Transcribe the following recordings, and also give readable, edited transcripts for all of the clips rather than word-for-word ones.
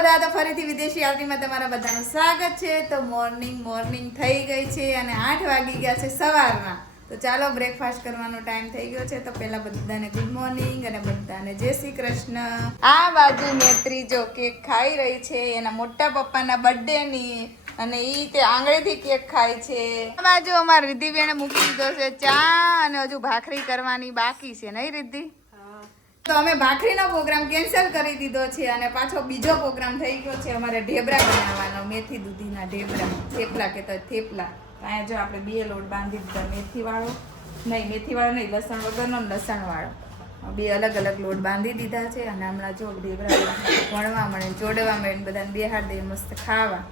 બધા, તો ફરીથી વિદેશી આરતીમાં તમારા બધાનું સ્વાગત છે। તો મોર્નિંગ થઈ ગઈ છે અને 8 વાગી ગયા છે સવારના। તો ચાલો બ્રેકફાસ્ટ કરવાનો ટાઈમ થઈ ગયો છે। તો પહેલા બધાને ગુડ મોર્નિંગ અને બધાને જય શ્રી કૃષ્ણ। આ બાજુ નેત્રી જો કેક ખાઈ રહી છે એના મોટા પપ્પાના બર્થડે ની, અને ઈ તે આંગળીથી કેક ખાય છે। આ બાજુ અમાર રિદ્ધિબેને મૂકી દીધો છે ચા, અને હજુ ભાખરી કરવાની બાકી છે, નહીં રિદ્ધિ? તો અમે ભાખરીનો પ્રોગ્રામ કેન્સલ કરી દીધો છે અને પાછો બીજો પ્રોગ્રામ થઈ ગયો છે અમારે ઢેબરા બનાવવાનો, મેથી દૂધીના ઢેબરા, થેપલા કહેતા થેપલા। અહીંયા જો આપણે બે લોટ બાંધી દીધા, મેથીવાળો નહીં, લસણ વગરનો લસણવાળો, બે અલગ અલગ લોટ બાંધી દીધા છે। અને હમણાં જો ઢેબરા વણવા મળે, જોડવા મળે, બધાને બેહાડ દઈએ મસ્ત ખાવા।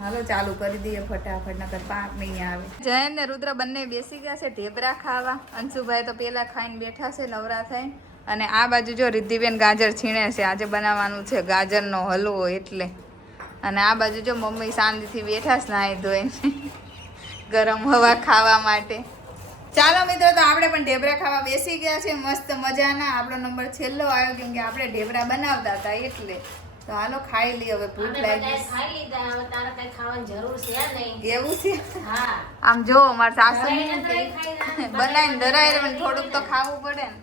હાલો ચાલુ કરી દઈએ ફટાફટ, નકર પાક નહીં આવે। જયન ને રુદ્ર બંને બેસી ગયા છે ઢેબરા ખાવા। અંશુભાઈ તો પેલા ખાઈને બેઠા છે નવરા થાય। અને આ બાજુ જો રિદ્ધિબેન ગાજર છીણે છે, આજે બનાવવાનું છે ગાજરનો હલવો એટલે। અને આ બાજુ જો મમ્મી શાંતિથી બેઠા છે નાહી ધોઈને ગરમ હવા ખાવા માટે। ચાલો મિત્રો, તો આપણે પણ ઢેબરા ખાવા બેસી ગયા છે મસ્ત મજાના। આપણો નંબર છેલ્લો આવ્યો કેમ કે આપણે ઢેબરા બનાવતા હતા એટલે। તો હાલો ખાઈ લઈએ, હવે ભૂખ લાગી છે। એવું છે? આમ જો અમારા સાસુ બનાવીને ધરાય પણ થોડુંક તો ખાવું પડે ને।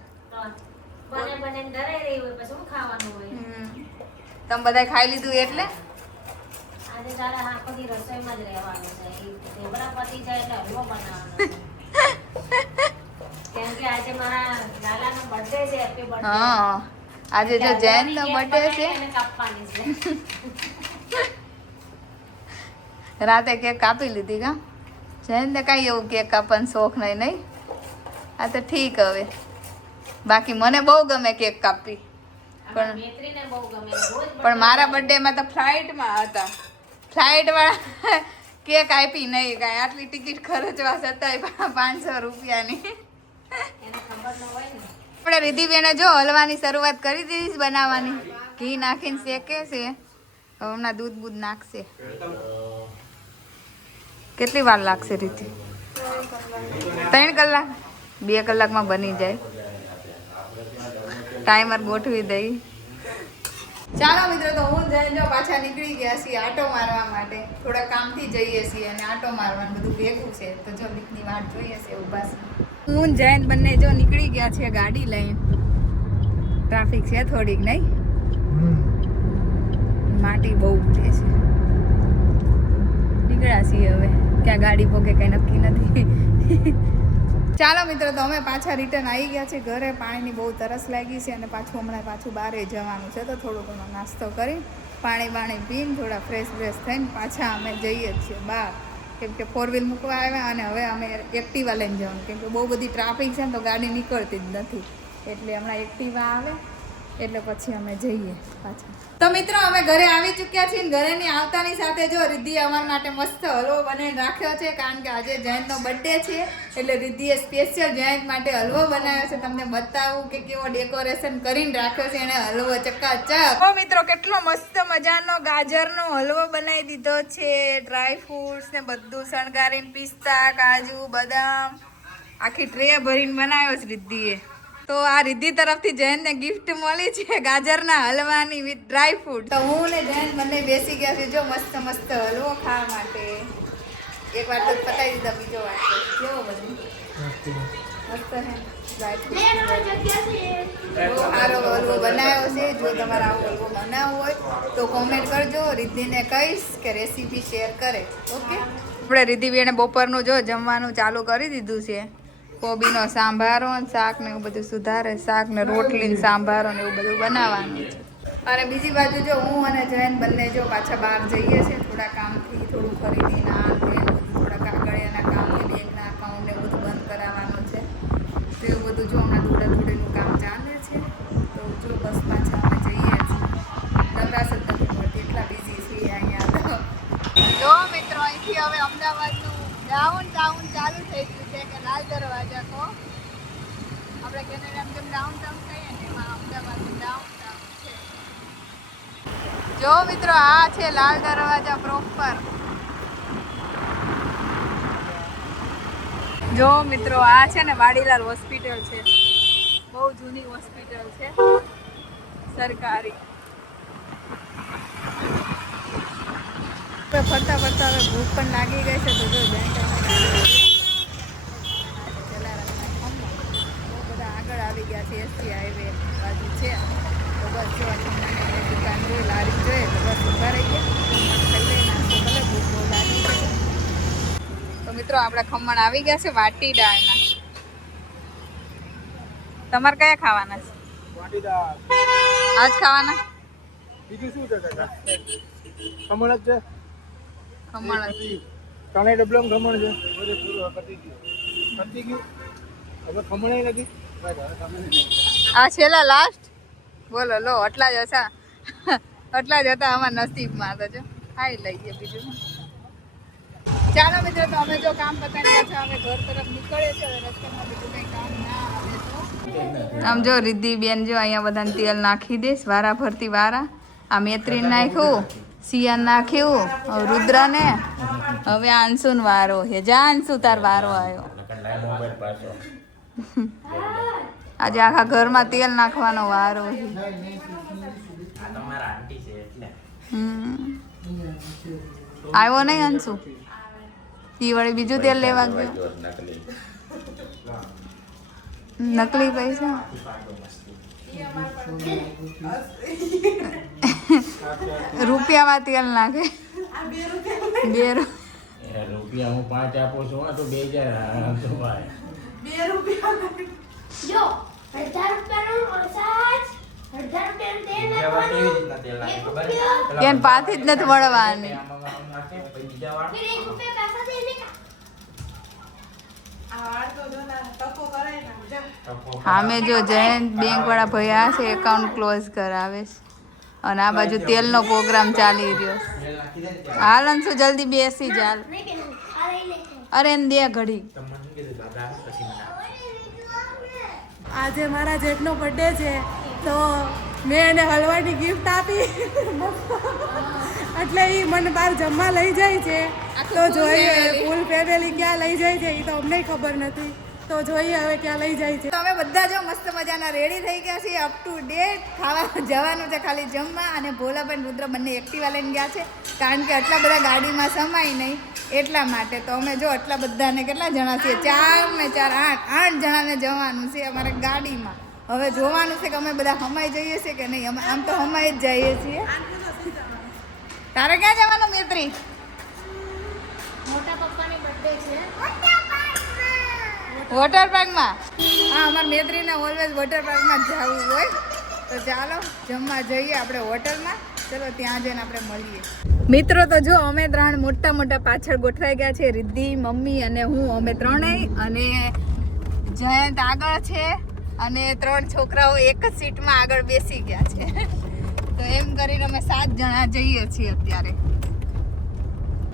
તમે બધા ખાઈ લીધું એટલે હા, આજે જો જૈન નો બર્થડે છે, રાતે કેક કાપી લીધી કા? જૈન ને કઈ એવું કેક કાપવાનો શોખ નહીં? આ તો ઠીક। હવે બાકી મને બહુ ગમે કેક કાપવી, પણ મારા બર્થડે માં તો ફ્લાઇટમાં હતા, ફ્લાઇટ વાળા કેક આપી નહીં કાંઈ, આટલી ટિકિટ ખર્ચવા છતાંય 500 રૂપિયાની। આપણે રિદ્ધિબેને જો હલવાની શરૂઆત કરી દીધી બનાવવાની, ઘી નાખીને શેકે છે, હવે હમણાં દૂધ નાખશે। કેટલી વાર લાગશે રિદ્ધિ? 3 કલાક? 2 કલાકમાં બની જાય, ટાઈમર ગોઠવી દઈ। ચાલો મિત્રો, તો હું જઈને જો પાછા નીકળી ગયા છીએ આટો મારવા માટે, થોડા કામથી જઈએ છીએ અને આટો મારવાનું બધું ભેગું છે। તો જો લીકની વાટ જોઈએ છે ઊભા છે, હું જઈને બંને જો નીકળી ગયા છે ગાડી લઈને। ટ્રાફિક છે થોડીક, નહીં? માટી બહુ ઉડે છે, નીકળ્યા છીએ હવે, ક્યાં ગાડી પોકે કઈ નક્કી નથી। ચાલો મિત્રો, તો અમે પાછા રિટર્ન આવી ગયા છે ઘરે। પાણીની બહુ તરસ લાગી છે અને પાછું બહાર જવાનું છે, તો થોડો ઘણો નાસ્તો કરી પાણી પીને થોડા ફ્રેશ થઈને પાછા અમે જઈએ છીએ બહાર, કેમ કે 4 વ્હીલ મૂકવા આવ્યા અને હવે અમે એક્ટિવા લઈને જવાનું, કેમ કે બહુ બધી ટ્રાફિક છે ને તો ગાડી નીકળતી જ નથી, એટલે હમણાં એક્ટિવા આવે એટલે પછી અમે જઈએ પાછા। તો મિત્રો, અમે ઘરે આવી ચૂક્યા છીએ। ઘરેની આવતાની સાથે જો રિદ્ધિએ અમારા માટે મસ્ત હલવો બનાવીને રાખ્યો છે, કારણ કે આજે જયંતનો બર્થડે છે એટલે રિદ્ધિએ સ્પેશિયલ જયંત માટે હલવો બનાવ્યો છે। તમને બતાવું કે કેવો ડેકોરેશન કરીને રાખ્યો છે એને હલવો ચકાચક। તો મિત્રો, કેટલો મસ્ત મજાનો ગાજરનો હલવો બનાવી દીધો છે, ડ્રાય ફ્રૂટ્સ ને બધું શણગારીને, પિસ્તા, કાજુ, બદામ, આખી ટ્રે ભરીને બનાવ્યો છે રિદ્ધિએ। તો આ રિદ્ધિ તરફથી જયંતને ગિફ્ટ મળી છે ગાજરના હલવાની વિથ ડ્રાય ફ્રૂટ। તો હું ને જયંત બંને બેસી ગયા છે જો મસ્ત હલવો ખાવા માટે। એક વાર તો પતાવી દીધા, બીજો વાર કેવો બધું મસ્ત છે, ડ્રાય ફ્રૂટ બહુ સારો હલવો બનાવ્યો છે। જો તમારે આવો હલવો બનાવવો હોય તો કોમેન્ટ કરજો, રિદ્ધિને કહીશ કે રેસીપી શેર કરે। ઓકે, આપણે રિદ્ધિબેને બપોરનું જો જમવાનું ચાલુ કરી દીધું છે, કોબીનો સાંભારો ને શાક ને એવું બધું સુધારે, શાક ને રોટલી ને સાંભારો ને એવું બધું બનાવવાનું છે। અને બીજી બાજુ જો હું અને જયંત બંને જો પાછા બહાર જઈએ છીએ થોડા કામથી, થોડું ખરીદીને આ તે બધું, થોડા કાગળિયાના કામથી, બેંકના અકાઉન્ટ ને બધું બંધ કરાવવાનું છે, તો એવું બધું જો હમણાં દોડાદોડીનું કામ ચાલે છે। તો જો બસ પાછા અમે જઈએ છીએ, નવરાશ જ નથી મળતી, એટલા બિઝી છીએ અહીંયા। તો જો મિત્રો, અહીંથી હવે અમદાવાદનું ડાઉન ચાલુ થઈ ગયું છે કે લાલ દરવાજા, તો આપણે કેનેડામાં જેમ ડાઉનટાઉન કહીએ ને એમાં અમદાવાદનું ડાઉનટાઉન છે। જો મિત્રો, આ છે લાલ દરવાજા પ્રોપર। જો મિત્રો, આ છે ને વાડીલાલ હોસ્પિટલ છે, બહુ જૂની હોસ્પિટલ છે સરકારી। ફરતા ફરતા હવે ભૂખ પણ લાગી ગઈ છે. તો જો બધા આગળ આવી ગયા છે. એસટી હાઈવે બાજુ છે. તો બસ જો દુકાન જોઈ, લારી જોઈએ તો બસ ઊભા રહી ગયા. ખાઈ લઈ નાસ્તો ભલે ભૂખ બહુ લાગી ગઈ. તો મિત્રો આપણા ખમણ આવી ગયા છે વાટી દાળના. તમારે કયા ખાવાના છે? આજ ખાવાના? બીજું શું છે કાકા? ખમણ જ છે. ખમણ જ. ત્રણે ડબલામાં ખમણ છે. પતી ગયું. હવે ખમણ નથી. આ છેલ્લા લાસ્ટ બોલો લો. આટલા જ હતા આટલા જ હતા અમારા નસીબમાં. તો જો ખાઈ લઈએ બીજું. ચાલો મિત્રો, તો અમે જો કામ પતાવી પાછા અમે ઘર તરફ નીકળે છે. રસ્તામાં બીજું કંઈ કામ ના આવે તો આમ જો રિદ્ધિ બેન જો અહીંયા બધાને તેલ નાખી દઈશ વારા ફરતી વારા. આ મેત્રીને નાખ્યું, સિયાન નાખ્યું, રુદ્રને. હવે આંસુન વારો છે. જા આંસુ તાર વારો આવ્યો. આજે આખા ઘરમાં તેલ નાખવાનો વારો છે. આવ્યો નહીં અંશુ? ઈ વળી બીજું તેલ લેવા ગયો. નકલી પૈસા. રૂપિયામાં તેલ નાખે. 2 રૂપિયા હું 5 આપું છું તો 2000 જો 1000 કેમ પાથી જ નથી મળવાની. અમે જો જયંત બેંક વાળા ભૈયા છે એકાઉન્ટ ક્લોઝ કરાવે છે અને આ બાજુ તેલનો પ્રોગ્રામ ચાલી રહ્યો છે. હાલ અંશુ જલ્દી બેસી જાલ. અરે એને દે ઘડી. આજે મારા જેઠનો બર્થડે છે તો મેં એને હલવાની ગિફ્ટ આપી એટલે એ મને બહાર જમવા લઈ જાય છે. તો જોઈએ ફૂલ ફેમિલી ક્યાં લઈ જાય છે એ તો અમને ખબર નથી. તો જોઈએ હવે ક્યાં લઈ જાય છે. તો અમે બધા જો મસ્ત મજાના રેડી થઈ ગયા છીએ. અપ ટુ ડેટ ખાવા જવાનું છે ખાલી જમવા. અને ભોલાભાઈ રુદ્ર બંને એક્ટિવા લઈને ગયા છે કારણ કે આટલા બધા ગાડીમાં સમાય નહીં એટલા માટે. તો અમે જો આટલા બધાને કેટલા જણા છીએ? 4 ને 4 8 જણાને જવાનું છે અમારે ગાડીમાં. હવે જોવાનું છે કે અમે બધા હમાઈ જઈએ છીએ કે નહીં. અમે આમ તો હમાઈ જ જઈએ છીએ. તારે ક્યાં જવાનું મેત્રી? મોટા પપ્પાની બર્થડે છે. વોટર પાર્કમાં. હા, અમારા મેત્રીને ઓલવેઝ વોટર પાર્કમાં જ જવું હોય. તો ચાલો જમવા જઈએ આપણે હોટલમાં. ચલો ત્યાં જઈને આપણે મળીએ. મિત્રો તો જો અમે 3 મોટા મોટા પાછળ ગોઠવાઈ ગયા છે. રિદ્ધિ, મમ્મી અને હું. અમે ત્રણેય. અને જયંત આગળ છે અને 3 છોકરાઓ એક જ સીટમાં આગળ બેસી ગયા છે. તો એમ કરીને અમે 7 જણા જઈએ છીએ અત્યારે.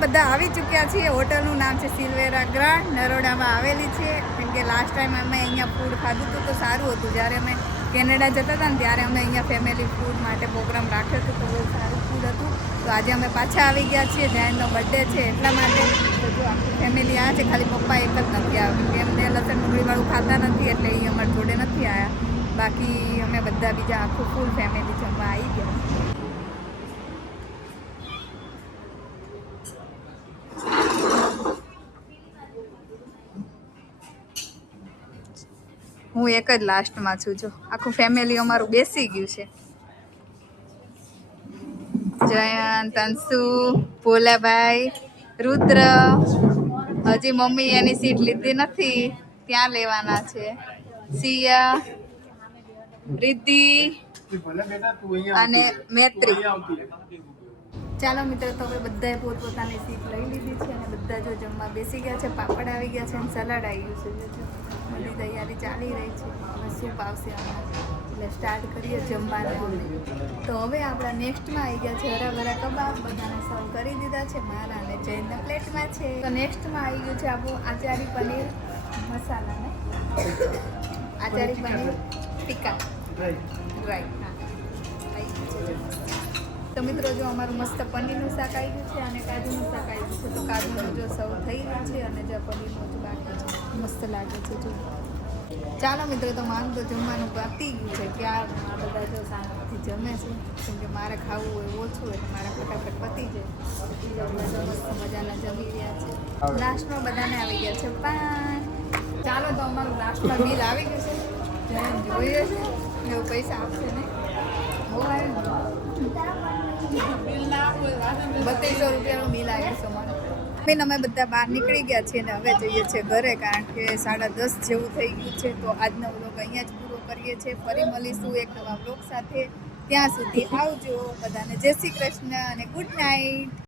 બધા આવી ચૂક્યા છીએ. હોટલનું નામ છે સિલ્વેરા ગ્રાન્ડ, નરોડામાં આવેલી છે. કેમ કે લાસ્ટ ટાઈમ અમે અહીંયા ફૂડ ખાધું હતું તો સારું હતું. જ્યારે અમે કેનેડા જતા હતા ને ત્યારે અમે અહીંયા ફેમિલી ફૂડ માટે પ્રોગ્રામ રાખ્યો હતો તો બહુ સારું ફૂડ હતું. તો આજે અમે પાછા આવી ગયા છીએ. જયંતનો બર્થડે છે એટલા માટે. તો જો આખી ફેમિલી આ છે. ખાલી પપ્પા એક જ નથી આવ્યું. એમને લસણ ડુંગળીવાળું ખાતા નથી એટલે એ અમારી જોડે નથી આવ્યા. બાકી અમે બધા બીજા આખું ફૂલ ફેમિલી જમવા આવી ગયા. હું એક જ લાસ્ટમાં છું. જો આખું ફેમિલી અમારું બેસી ગયું છે. જયંત, અંશુ, ભોલાભાઈ, રુદ્ર. હજી મમ્મી એની સીટ લીધી નથી, ત્યાં લેવાના છે. સિયા, રિદ્ધિ અને મૈત્રી. ચાલો મિત્રો, તો હવે બધાએ પોતપોતાની સીટ લઈ લીધી છે અને બધા જો જમવા બેસી ગયા છે. પાપડ આવી ગયા છે અને સલાડ આવી ગયું છે. બધી તૈયારી ચાલી રહી છે. હવે સૂપ આવશે એટલે સ્ટાર્ટ કરીએ જમવાનું. તો હવે આપણા નેક્સ્ટમાં આવી ગયા છે હરાભરા કબાબ. બધાને સર્વ કરી દીધા છે. મારા અને જૈનના પ્લેટમાં છે. તો નેક્સ્ટમાં આવી ગયું છે આપણું આચારી પનીર મસાલાને આચારી પનીર ટીક્કા ડ્રાય. હા, આવી ગયું છે. તો મિત્રો જો અમારું મસ્ત પનીરનું શાક આવી ગયું છે અને કાજુનું શાક આવી ગયું છે. તો કાજુનું જો સર્વ થઈ ગયું છે અને જો પનીરનું હજુ બાકી છે. મસ્ત લાગે છે. જો ચાલો મિત્રો, તો મારું તો જમવાનું પતી ગયું છે. ક્યાં આ બધા જો શાંતિથી જમે છે કેમ કે મારે ખાવું હોય ઓછું એટલે મારે ફટાફટ પતી જાય. બીજા બધા ઓલા જમી રહ્યા છે. લાસ્ટમાં બધાને આવી ગયા છે પાન. ચાલો તો અમારું લાસ્ટમાં બિલ આવી ગયું છે. જેને જોઈએ છે એવું પૈસા આપશે ને. 3200 રૂપિયાનું બિલ આવ્યું છે અમારું. બેન અમે બધા બહાર નીકળી ગયા છીએ ને હવે જઈએ છીએ ઘરે, કારણ કે 10:30 જેવું થઈ ગયું છે. તો આજનો વ્લોગ અહીંયા જ પૂરો કરીએ છીએ. ફરી મળીશું એક નવા વ્લોગ સાથે. ત્યાં સુધી આવજો બધાને. જય શ્રી કૃષ્ણ અને ગુડ નાઇટ.